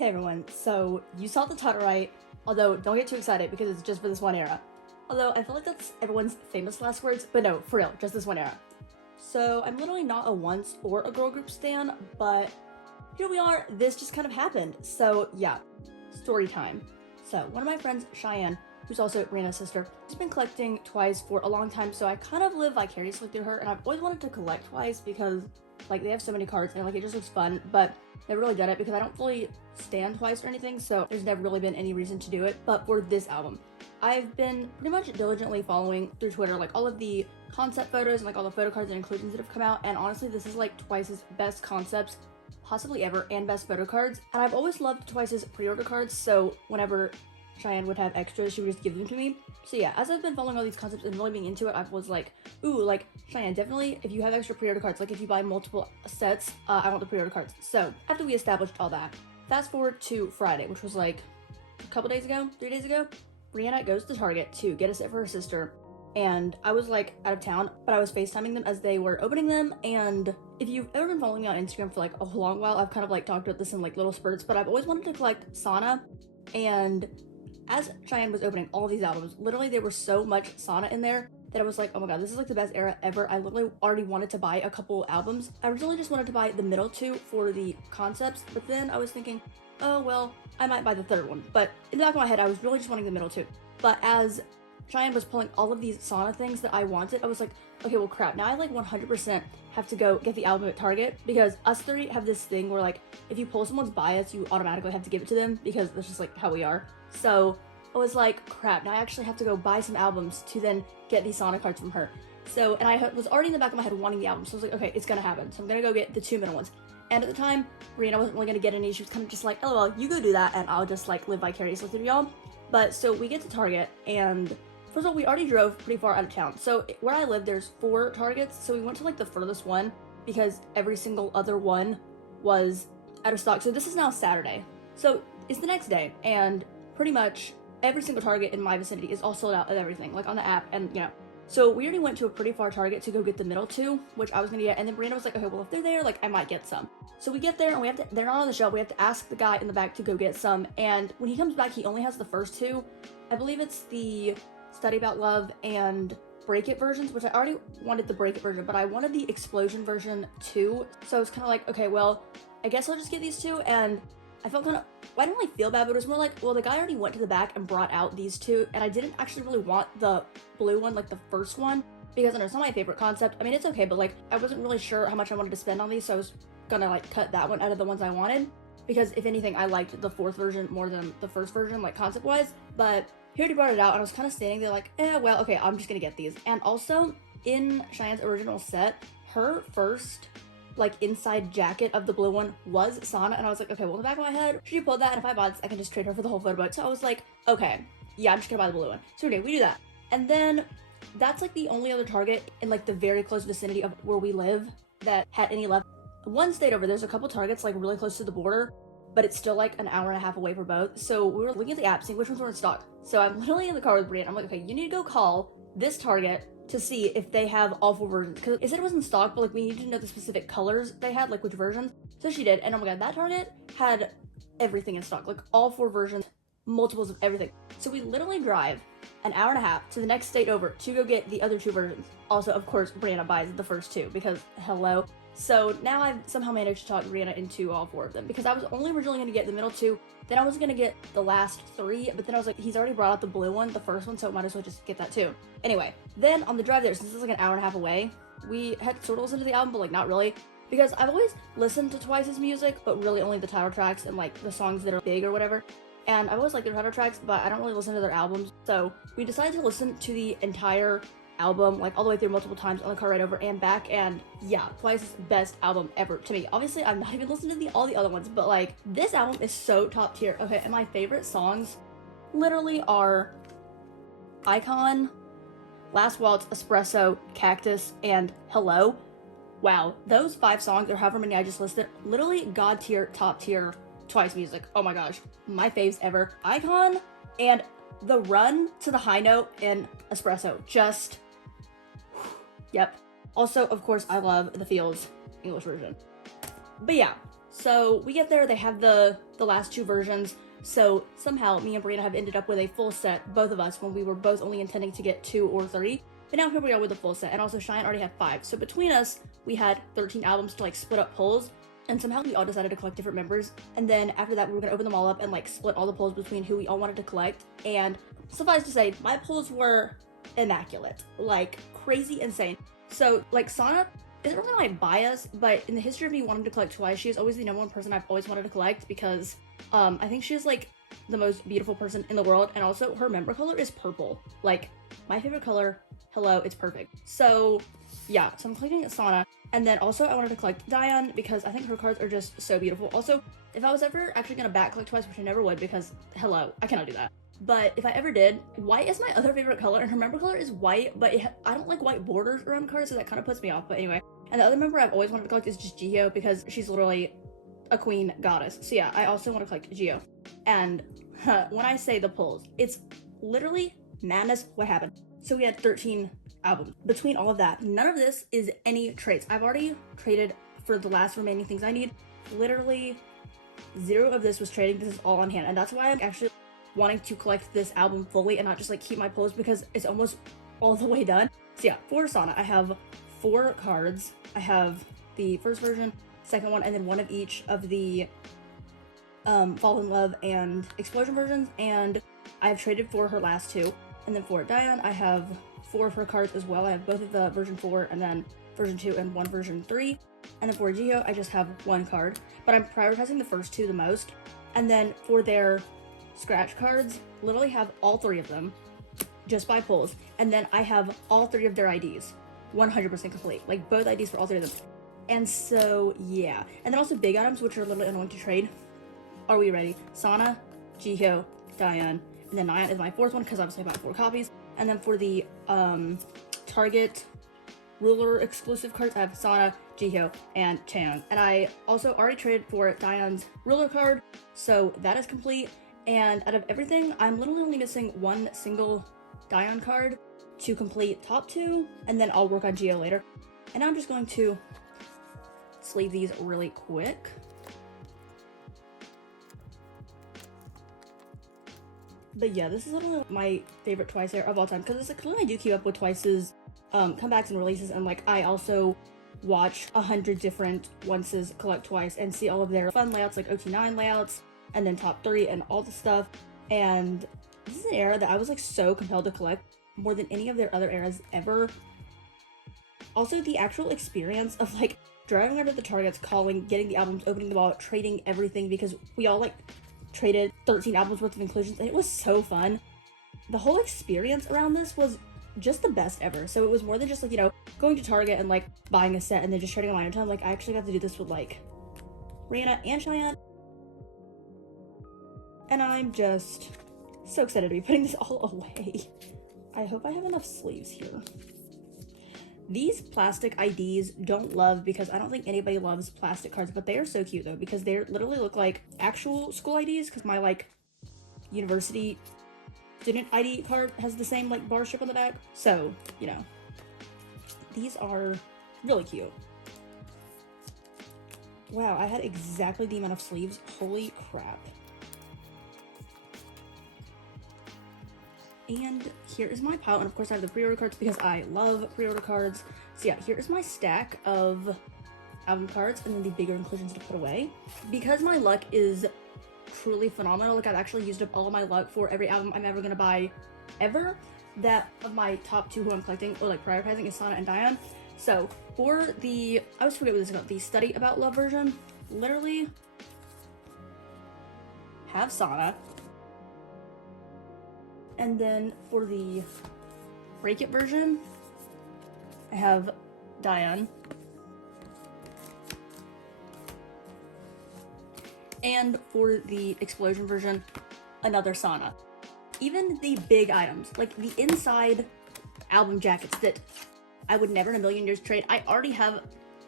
Hey everyone, so you saw the title right, although don't get too excited because it's just for this one era. Although I feel like that's everyone's famous last words, but no, for real, just this one era. So I'm literally not a once or a girl group stan, but here we are, this just kind of happened. So yeah, story time. So one of my friends, Cheyenne, who's also Brianna's sister, has been collecting Twice for a long time, so I kind of live vicariously through her, and I've always wanted to collect Twice because like they have so many cards and like it just looks fun, but never really done it because I don't fully stand Twice or anything, so there's never really been any reason to do it. But for this album, I've been pretty much diligently following through Twitter like all of the concept photos and like all the photo cards and inclusions that have come out, and honestly this is like Twice's best concepts possibly ever and best photo cards. And I've always loved Twice's pre-order cards, so whenever Cheyenne would have extras, she would just give them to me. So yeah, as I've been following all these concepts and really being into it, I was like, ooh, like, Cheyenne, definitely, if you have extra pre-order cards, like if you buy multiple sets, I want the pre-order cards. So after we established all that, fast forward to Friday, which was like a couple days ago, 3 days ago, Brianna goes to Target to get a set for her sister, and I was like out of town, but I was FaceTiming them as they were opening them. And if you've ever been following me on Instagram for like a long while, I've kind of like talked about this in like little spurts, but I've always wanted to collect Sana. And as Cheyenne was opening all these albums, literally there was so much Sana in there that I was like, oh my god, this is like the best era ever. I literally already wanted to buy a couple albums. I originally just wanted to buy the middle two for the concepts, but then I was thinking, oh well, I might buy the third one. But in the back of my head, I was really just wanting the middle two. But as Cheyenne was pulling all of these Sana things that I wanted, I was like, okay, well crap, now I like 100% have to go get the album at Target, because us three have this thing where like, if you pull someone's bias, you automatically have to give it to them because that's just like how we are. So I was like, crap, now I actually have to go buy some albums to then get these Sana cards from her. So, and I was already in the back of my head wanting the album, so I was like, okay, it's gonna happen. So I'm gonna go get the two middle ones. And at the time, Brianna wasn't really gonna get any. She was kind of just like, lol, you go do that and I'll just like live vicariously through y'all. But so we get to Target, and first of all, we already drove pretty far out of town. So where I live, there's 4 Targets. So we went to like the furthest one because every single other one was out of stock. So this is now Saturday. So it's the next day, and pretty much every single Target in my vicinity is all sold out of everything, like on the app, and you know. So we already went to a pretty far Target to go get the middle two, which I was gonna get, and then Brianna was like, okay, well if they're there, like I might get some. So we get there and they're not on the shelf, we have to ask the guy in the back to go get some, and when he comes back, he only has the first two. I believe it's the Study About Love and Break It versions, which I already wanted the Break It version, but I wanted the Explosion version too. So I was kind of like, okay, well, I guess I'll just get these two. And I felt kind of, well, I didn't really feel bad, but it was more like, well, the guy already went to the back and brought out these two, and I didn't actually really want the blue one, like the first one, because I know it's not my favorite concept. I mean, it's okay, but like, I wasn't really sure how much I wanted to spend on these, so I was gonna like cut that one out of the ones I wanted, because if anything, I liked the fourth version more than the first version, like concept-wise. But he already brought it out, and I was kind of standing there like, well, okay, I'm just gonna get these. And also, in Cheyenne's original set, her first like inside jacket of the blue one was Sana, and I was like, okay, well in the back of my head, she pulled that, and if I buy this, I can just trade her for the whole photo book. So I was like, okay, yeah, I'm just gonna buy the blue one. So we do that. And then that's like the only other Target in like the very close vicinity of where we live that had any left. One stayed over, there's a couple Targets like really close to the border, but it's still like an hour and a half away for both. So we were looking at the app, seeing which ones were in stock. So I'm literally in the car with Brianna. I'm like, okay, you need to go call this Target to see if they have all 4 versions, because it said it was in stock, but like we needed to know the specific colors they had, like which versions. So she did, and oh my god, that Target had everything in stock, like all 4 versions, multiples of everything. So we literally drive an hour and a half to the next state over to go get the other 2 versions. Also, of course, Brianna buys the first 2 because hello. So now I've somehow managed to talk Brianna into all 4 of them, because I was only originally going to get the middle 2, then I was going to get the last 3, but then I was like, he's already brought out the blue one, the first one, so I might as well just get that too. Anyway, then on the drive there, since it's like an hour and a half away, we had sort of listened to the album, but like not really, because I've always listened to Twice's music, but really only the title tracks and like the songs that are big or whatever. And I've always liked their title tracks, but I don't really listen to their albums. So we decided to listen to the entire album, like all the way through multiple times on the car ride over and back, and yeah, Twice's best album ever to me. Obviously, I've not even listened to all the other ones, but like this album is so top tier. Okay, and my favorite songs literally are Icon, Last Waltz, Espresso, Cactus, and Hello. Wow, those 5 songs, or however many I just listed, literally god tier, top tier Twice music. Oh my gosh, my faves ever. Icon and the run to the high note in Espresso, just yep. Also, of course, I love the Feels English version. But yeah, So we get there, they have the last two versions. So somehow me and Brianna have ended up with a full set, both of us, when we were both only intending to get 2 or 3. But now here we are with a full set, and also Cheyenne already had 5. So between us, we had 13 albums to like split up pulls, and somehow we all decided to collect different members. And then after that, we were gonna open them all up and like split all the pulls between who we all wanted to collect. And suffice to say, my pulls were immaculate, like crazy insane. So like Sana isn't really my bias, but in the history of me wanting to collect Twice, she is always the number one person I've always wanted to collect because I think she's like the most beautiful person in the world, and also her member color is purple. Like my favorite color, hello, it's perfect. So yeah, so I'm collecting Sana, and then also I wanted to collect Diane because I think her cards are just so beautiful. Also, if I was ever actually gonna back collect Twice, which I never would because hello, I cannot do that. But if I ever did, white is my other favorite color, and her member color is white, but I don't like white borders around cards, so that kind of puts me off. But anyway, and the other member I've always wanted to collect is just Gio because she's literally a queen goddess. So yeah, I also want to collect Gio. And when I say the pulls, it's literally madness what happened. So we had 13 albums. Between all of that, none of this is any trades. I've already traded for the last remaining things I need. Literally 0 of this was trading. This is all on hand, and that's why I'm actually wanting to collect this album fully and not just like keep my pulls because it's almost all the way done. So yeah, for Sana, I have 4 cards. I have the first version, second one, and then one of each of the Fall in Love and Explosion versions, and I've traded for her last 2. And then for Diane, I have 4 of her cards as well. I have both of the version 4 and then version 2 and one version 3. And then for Gio, I just have 1 card, but I'm prioritizing the first 2 the most. And then for their scratch cards, literally have all 3 of them just by pulls, and then I have all 3 of their IDs 100% complete, like both IDs for all 3 of them. And so yeah, and then also big items, which are literally annoying to trade. Are we ready? Sana, Gio, Diane, and then Nyan is my 4th one because obviously I bought 4 copies. And then for the Target ruler exclusive cards, I have Sana, Gio, and Chan. And I also already traded for Diane's ruler card, so that is complete. And out of everything, I'm literally only missing 1 single Diane card to complete top 2, and then I'll work on Gio later. And now I'm just going to sleeve these really quick. But yeah, this is literally my favorite Twice era of all time because it's like I do keep up with Twice's comebacks and releases, and like I also watch 100 different Onces collect Twice and see all of their fun layouts, like OT9 layouts, and then top 3 and all the stuff. And this is an era that I was like so compelled to collect more than any of their other eras ever. Also, the actual experience of like driving under the Targets, calling, getting the albums, opening the wallet, trading everything, because we all like traded 13 albums worth of inclusions, and it was so fun. The whole experience around this was just the best ever. So it was more than just like, you know, going to Target and like buying a set and then just trading on my own time. Like I actually got to do this with like Rihanna and Cheyenne, and I'm just so excited to be putting this all away. I hope I have enough sleeves here. These plastic IDs don't love because I don't think anybody loves plastic cards, but they are so cute though because they literally look like actual school IDs because my like university student ID card has the same like bar strip on the back. So, you know, these are really cute. Wow, I had exactly the amount of sleeves. Holy crap. And here is my pile, and of course I have the pre-order cards because I love pre-order cards. So yeah, here is my stack of album cards and then the bigger inclusions to put away. Because my luck is truly phenomenal, like I've actually used up all of my luck for every album I'm ever gonna buy ever, that of my top 2 who I'm collecting or like prioritizing is Sana and Diane. So for the, I always forget what this is called, the Study About Love version, literally have Sana. And then for the Break It version, I have Diane. And for the Explosion version, another Sana. Even the big items, like the inside album jackets that I would never in a million years trade, I already have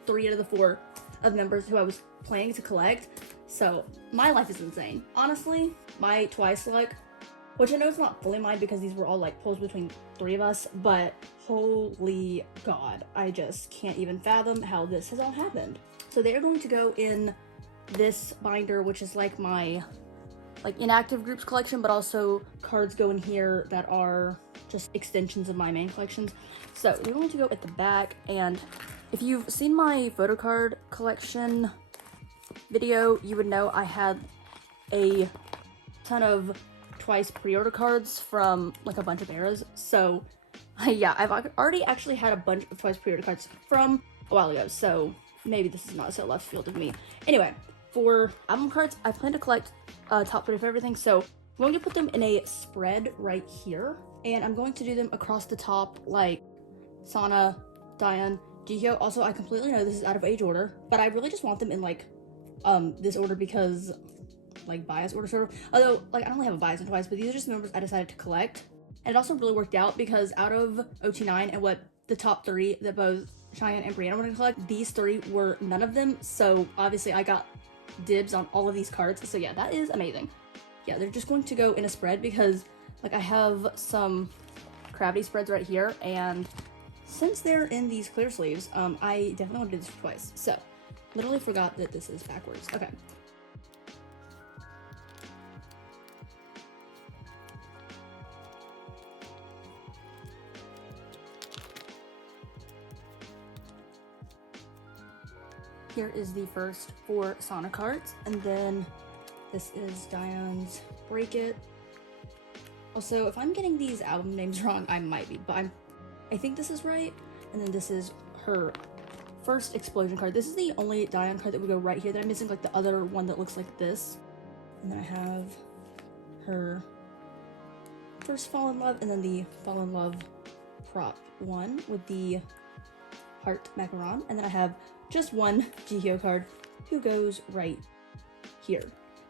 3 out of the 4 of members who I was planning to collect. So my life is insane. Honestly, my Twice luck, which I know it's not fully mine because these were all like pulls between 3 of us, but holy god, I just can't even fathom how this has all happened. So they are going to go in this binder, which is like my inactive groups collection, but also cards go in here that are just extensions of my main collections. So we're going to go at the back, and if you've seen my photo card collection video, you would know I had a ton of Twice pre-order cards from like a bunch of eras. So yeah, I've already actually had a bunch of Twice pre-order cards from a while ago, so maybe this is not so left field of me. Anyway, for album cards, I plan to collect top 3 of everything, so I'm going to put them in a spread right here, and I'm going to do them across the top like Sana, Diane, Jihyo. Also, I completely know this is out of age order, but I really just want them in like this order because like bias order sort of. Although like I don't really have a bias in Twice, but these are just the members I decided to collect. And it also really worked out because out of OT9 and what the top 3 that both Cheyenne and Brianna wanted to collect, these 3 were none of them. So obviously I got dibs on all of these cards. So yeah, that is amazing. Yeah, they're just going to go in a spread because like I have some Gravity spreads right here, and since they're in these clear sleeves, I definitely want to do this twice. So literally forgot that this is backwards. Okay. Here is the first 4 Sana cards, and then this is Diane's Break It. Also, if I'm getting these album names wrong, I might be, but I think this is right. And then this is her first Explosion card. This is the only Diane card that would go right here that I'm missing, like the other one that looks like this. And then I have her first Fall in Love, and then the Fall in Love Prop 1 with the Heart Macaron. And then I have just one Jihyo card who goes right here.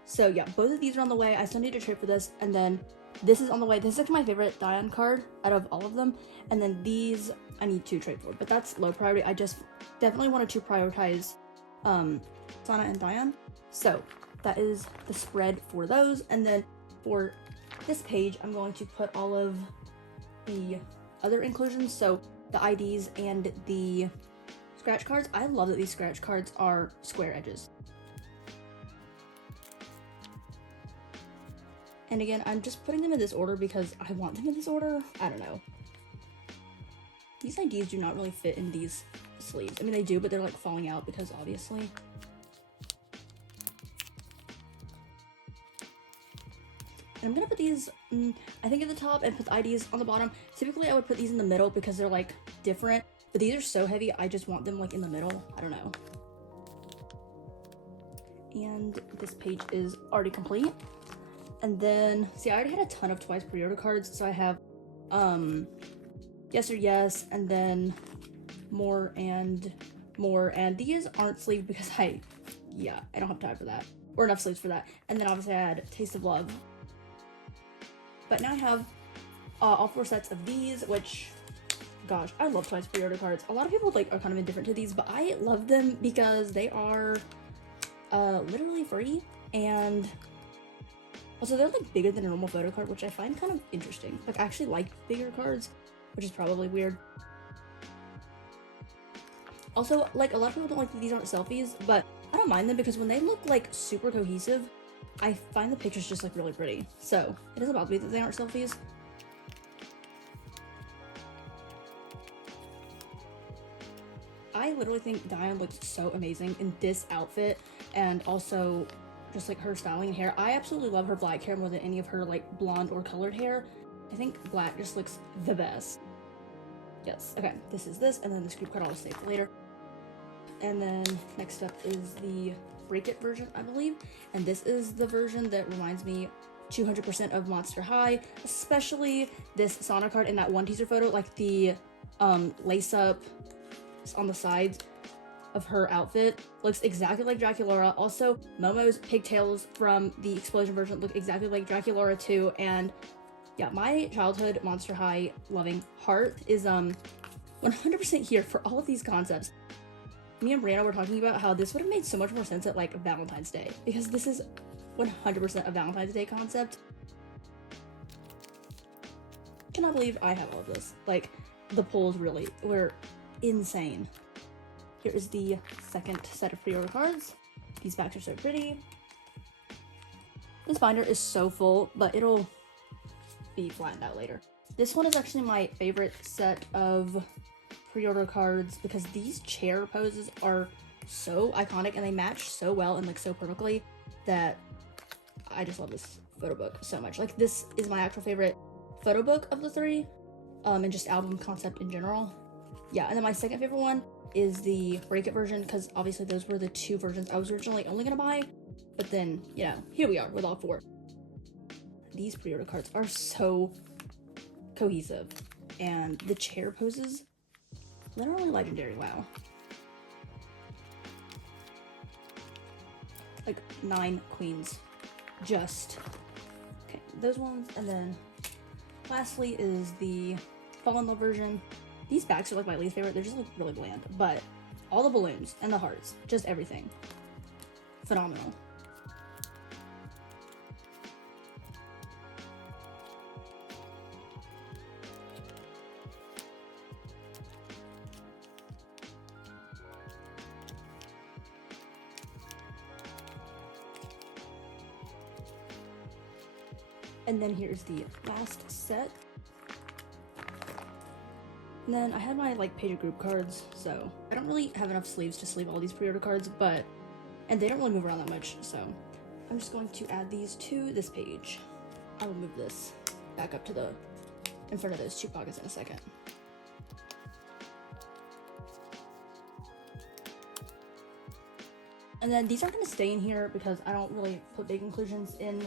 So yeah, both of these are on the way. I still need to trade for this, and then this is on the way. This is actually my favorite Diane card out of all of them, and then these I need to trade for, but that's low priority. I just definitely wanted to prioritize Sana and Diane. So that is the spread for those, and then for this page I'm going to put all of the other inclusions, so the IDs and the scratch cards. I love that these scratch cards are square edges. And again, I'm just putting them in this order because I want them in this order. I don't know. These IDs do not really fit in these sleeves. I mean, they do, but they're like falling out because obviously. And I'm gonna put these, I think at the top, and put the IDs on the bottom. Typically I would put these in the middle because they're like different, but these are so heavy, I just want them like in the middle. I don't know. And this page is already complete. And then, see, I already had a ton of Twice pre-order cards, so I have Yes or Yes, and then more, and these aren't sleeved because I don't have time for that, or enough sleeves for that. And then obviously I had Taste of Love. But now I have all 4 sets of these, which, gosh, I love Twice pre-order cards. A lot of people like are kind of indifferent to these, but I love them because they are literally free, and also they're like bigger than a normal photo card, which I find kind of interesting. Like I actually like bigger cards, which is probably weird. Also, like a lot of people don't like that these aren't selfies, but I don't mind them because when they look like super cohesive, I find the pictures just like really pretty. So it doesn't bother me that they aren't selfies. I literally think Diane looks so amazing in this outfit, and also just like her styling and hair. I absolutely love her black hair more than any of her like blonde or colored hair. I think black just looks the best. Yes, okay, this is this, and then this group card I'll save for later. And then next up is the Break It version, I believe. And this is the version that reminds me 200% of Monster High, especially this Sana card in that one teaser photo, like the lace up on the sides of her outfit looks exactly like Draculaura. Also, Momo's pigtails from the Explosion version look exactly like Draculaura too. And yeah, my childhood Monster High loving heart is 100% here for all of these concepts. Me and Brianna were talking about how this would have made so much more sense at like Valentine's Day, because this is 100% a Valentine's Day concept. Cannot believe I have all of this. Like, the pulls really were insane. Here is the second set of pre-order cards. These backs are so pretty. This binder is so full, but it'll be flattened out later. This one is actually my favorite set of pre-order cards because these chair poses are so iconic and they match so well and like so perfectly that I just love this photo book so much. Like, this is my actual favorite photo book of the three, and just album concept in general. Yeah, and then my second favorite one is the Break It version, because obviously those were the two versions I was originally only gonna buy, but then, you know, here we are with all four. These pre-order cards are so cohesive, and the chair poses, literally legendary. Wow. Like 9 queens. Just okay, those ones. And then lastly is the Fall in Love version. These backs are like my least favorite. They're just like really bland, but all the balloons and the hearts, just everything, phenomenal. And then here's the last set. And then I had my like page of group cards, so I don't really have enough sleeves to sleeve all these pre-order cards, and they don't really move around that much, so I'm just going to add these to this page. I will move this back up to in front of those 2 pockets in a second. And then these aren't going to stay in here because I don't really put big inclusions in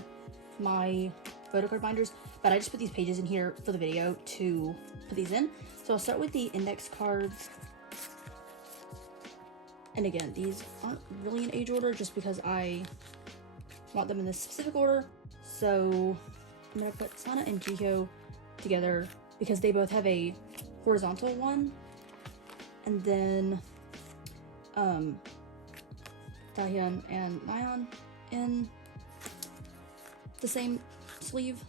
my photo card binders, but I just put these pages in here for the video to put these in. So I'll start with the index cards. And again, these aren't really in age order just because I want them in this specific order. So I'm gonna put Sana and Jihyo together because they both have a horizontal one. And then Taehyun and Nayeon in the same sleeve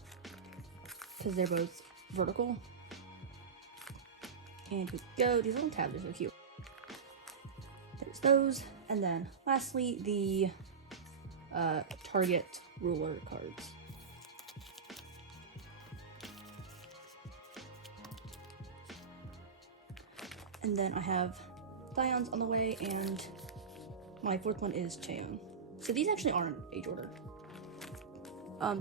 because they're both vertical. And here we go. These little tabs are so cute. There's those. And then lastly, the Target ruler cards. And then I have Taeyeon's on the way, and my 4th one is Chaeyoung. So these actually aren't in age order.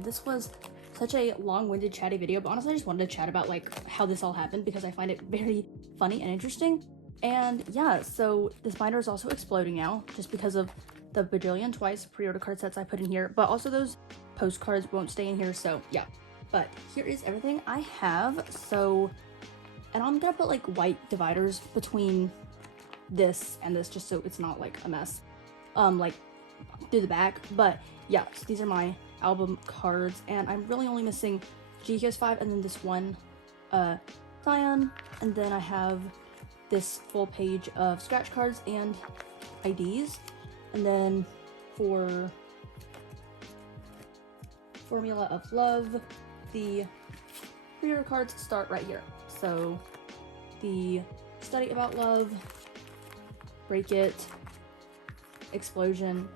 This was such a long-winded chatty video, but honestly I just wanted to chat about like how this all happened because I find it very funny and interesting. And yeah, so this binder is also exploding now just because of the bajillion twice pre-order card sets I put in here, but also those postcards won't stay in here, so yeah. But here is everything I have. So, and I'm gonna put like white dividers between this and this just so it's not like a mess like through the back. But yeah, so these are my album cards, and I'm really only missing Jihyo's 5 and then this one Taeyeon, and then I have this full page of scratch cards and IDs. And then for Formula of Love, the pre-order cards start right here. So the Study About Love, Break It, Explosion,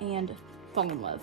and Fall in Love.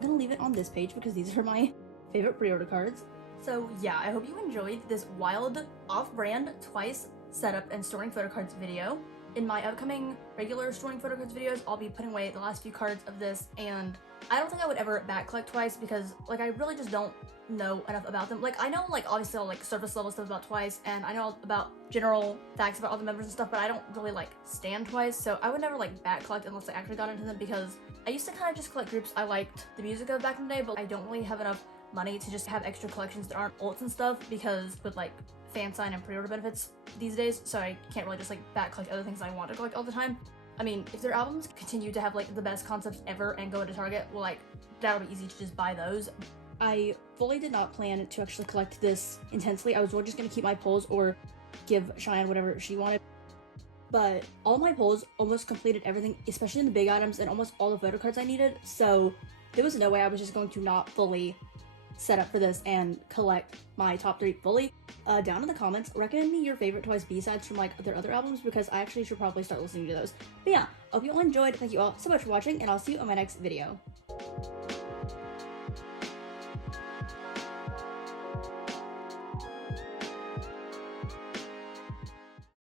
I'm gonna leave it on this page because these are my favorite pre-order cards. So yeah, I hope you enjoyed this wild, off-brand, twice setup and storing photo cards video. In my upcoming regular storing photo cards videos, I'll be putting away the last few cards of this, and I don't think I would ever back collect twice because like I really just don't know enough about them. Like I know like obviously all like surface level stuff about Twice, and I know about general facts about all the members and stuff, but I don't really like stan Twice, so I would never like back collect unless I actually got into them because I used to kind of just collect groups I liked the music of back in the day, but I don't really have enough money to just have extra collections that aren't ults and stuff because with like fan sign and pre-order benefits these days, so I can't really just like back collect other things I want to collect all the time. I mean, if their albums continue to have like the best concepts ever and go into Target, well like that'll be easy to just buy those. I fully did not plan to actually collect this intensely. I was really just gonna keep my pulls or give Cheyenne whatever she wanted. But all my pulls almost completed everything, especially in the big items and almost all the photo cards I needed, so there was no way I was just going to not fully set up for this and collect my top 3 fully, down in the comments, recommend me your favorite Twice B-sides from like their other albums, because I actually should probably start listening to those. But yeah, hope you all enjoyed. Thank you all so much for watching, and I'll see you on my next video.